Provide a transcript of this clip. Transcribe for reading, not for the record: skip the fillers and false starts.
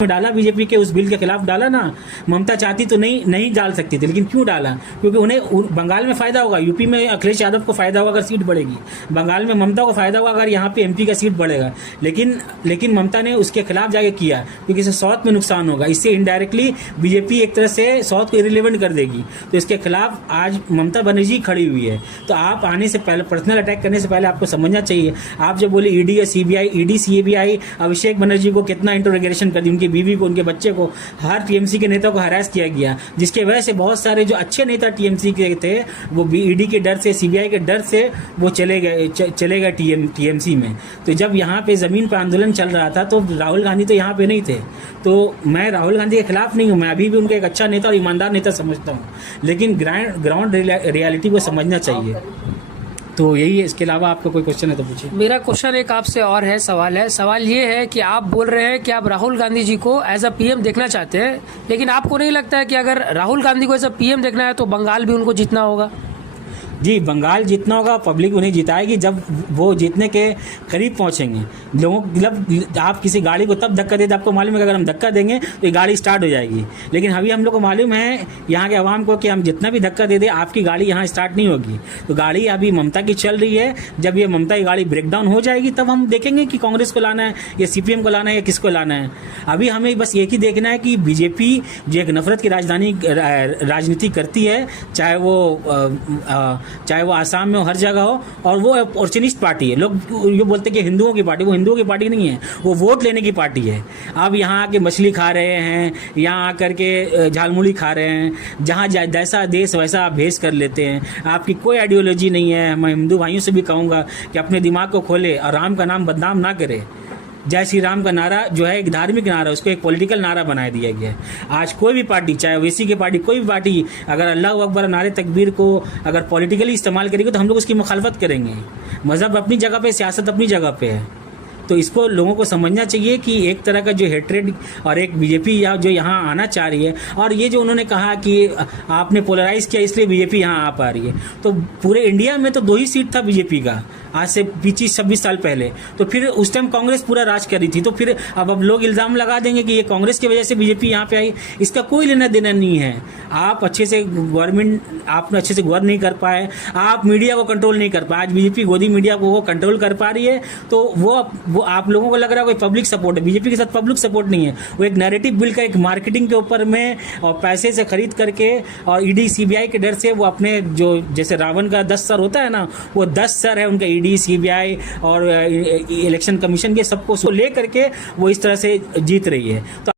में डाला, बीजेपी के उस बिल के खिलाफ डाला ना। ममता चाहती तो नहीं डाल सकती थी, लेकिन क्यों डाला? क्योंकि उन्हें बंगाल में फायदा होगा, यूपी में अखिलेश यादव को फायदा होगा अगर सीट बढ़ेगी, बंगाल में ममता को फायदा होगा अगर यहाँ पे एमपी का सीट बढ़ेगा। लेकिन ममता ने उसके खिलाफ जाके किया, क्योंकि इससे साउथ में नुकसान होगा। इससे इनडायरेक्टली बीजेपी एक तरह से साउथ को इरिलेवेंट कर देगी। तो इसके खिलाफ आज ममता बनर्जी खड़ी हुई है। तो आप आने से पहले, पर्सनल अटैक करने से पहले आपको समझना चाहिए। आप जब बोले ईडी या CBI, ED CBI Abhishek Banerjee को कितना इंटरोगेशन कर दी, उनकी बीवी को, उनके बच्चे को, हर टीएमसी के नेता को हरास किया गया, जिसके वजह से बहुत सारे जो अच्छे नेता टीएमसी के थे वो ईडी के डर से, सीबीआई के डर से वो चले गए टीएमसी में। तो जब यहाँ पे जमीन पर आंदोलन चल रहा था तो राहुल गांधी तो यहाँ पे नहीं थे। तो मैं राहुल गांधी के खिलाफ नहीं हूँ, मैं अभी भी उनको एक अच्छा नेता और ईमानदार नेता समझता हूँ, लेकिन ग्राउंड रियलिटी को समझना चाहिए। तो यही है। इसके अलावा आपका कोई क्वेश्चन है तो पूछिए। मेरा क्वेश्चन एक आपसे और है, सवाल ये है कि आप बोल रहे हैं कि आप राहुल गांधी जी को एज अ पीएम देखना चाहते हैं, लेकिन आपको नहीं लगता है कि अगर राहुल गांधी को एज अ पीएम देखना है तो बंगाल भी उनको जीतना होगा? जी, बंगाल जीतना होगा, पब्लिक उन्हें जिताएगी जब वो जीतने के करीब पहुंचेंगे। लोगों मतलब आप किसी गाड़ी को तब धक्का देते, आपको मालूम है कि अगर हम धक्का देंगे तो ये गाड़ी स्टार्ट हो जाएगी, लेकिन अभी हम लोग को मालूम है यहाँ के आवाम को कि हम जितना भी धक्का दे दें आपकी गाड़ी यहाँ स्टार्ट नहीं होगी। तो गाड़ी अभी ममता की चल रही है, जब ये ममता की गाड़ी ब्रेकडाउन हो जाएगी तब हम देखेंगे कि कांग्रेस को लाना है या सीपीएम को लाना है या किसको लाना है। अभी हमें बस एक ही देखना है कि बीजेपी जो एक नफरत की राजनीति करती है, चाहे वो आसाम में हो, हर जगह हो, और वो ऑर्चुनिस्ट पार्टी है। लोग ये बोलते हैं कि हिंदुओं की पार्टी, वो हिंदुओं की पार्टी नहीं है, वो वोट लेने की पार्टी है। अब यहाँ आके मछली खा रहे हैं, यहाँ आकर के झालमुड़ी खा रहे हैं, जहाँ जैसा देश वैसा आप भेज कर लेते हैं। आपकी कोई आइडियोलॉजी नहीं है। मैं हिंदू भाइयों से भी कहूँगा कि अपने दिमाग को खोले और राम का नाम बदनाम ना करे। जय श्री राम का नारा जो है एक धार्मिक नारा, उसको एक पॉलिटिकल नारा बना दिया गया है। आज कोई भी पार्टी, चाहे ओवैसी की पार्टी, कोई भी पार्टी अगर अल्लाह अकबर नारे तकबीर को अगर पॉलिटिकली इस्तेमाल करेगी तो हम लोग उसकी मुखालफत करेंगे। मजहब अपनी जगह पे, सियासत अपनी जगह पे है। तो इसको लोगों को समझना चाहिए कि एक तरह का जो हेट्रेड और एक बीजेपी जो यहाँ आना चाह रही है, और ये जो उन्होंने कहा कि आपने पोलराइज किया इसलिए बीजेपी यहाँ आ पा रही है, तो पूरे इंडिया में तो 2 ही सीट था बीजेपी का आज से 25-26 साल पहले। तो फिर उस टाइम कांग्रेस पूरा राज कर रही थी। तो फिर अब लोग इल्जाम लगा देंगे कि ये कांग्रेस की वजह से बीजेपी यहाँ पे आई। इसका कोई लेना देना नहीं है। आप अच्छे से आपने अच्छे से गवर्न नहीं कर पाए, आप मीडिया को कंट्रोल नहीं कर पाए। आज बीजेपी गोदी मीडिया को वो कंट्रोल कर पा रही है, तो वो आप लोगों को लग रहा है कोई पब्लिक सपोर्ट है। बीजेपी के साथ पब्लिक सपोर्ट नहीं है। वो एक नैरेटिव बिल का एक मार्केटिंग के ऊपर में और पैसे से खरीद करके और ईडी सीबीआई के डर से वो अपने जो जैसे रावण का 10 सर होता है ना, वो 10 सर है उनका, ईडी सीबीआई और इलेक्शन कमीशन के सबको ले करके वो इस तरह से जीत रही है। तो